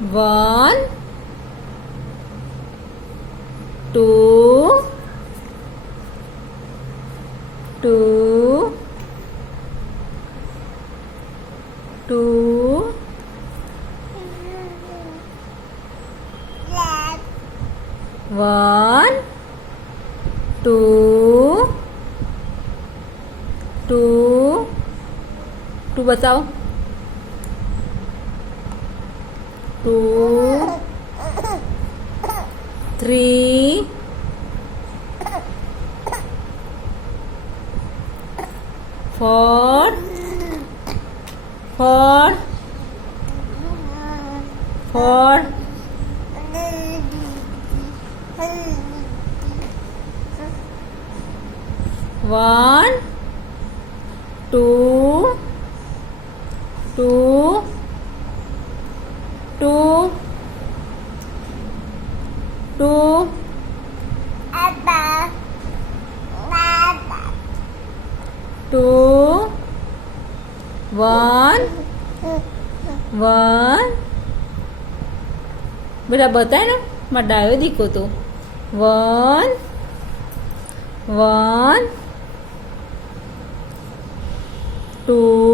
1 2 2 2 1 2 2 2 બતાવો 2 3 4 4 4 1 2 2 2 2 2 1 1 બેટા બતાય ને મારા ડાયો દીકો તો 1 1 2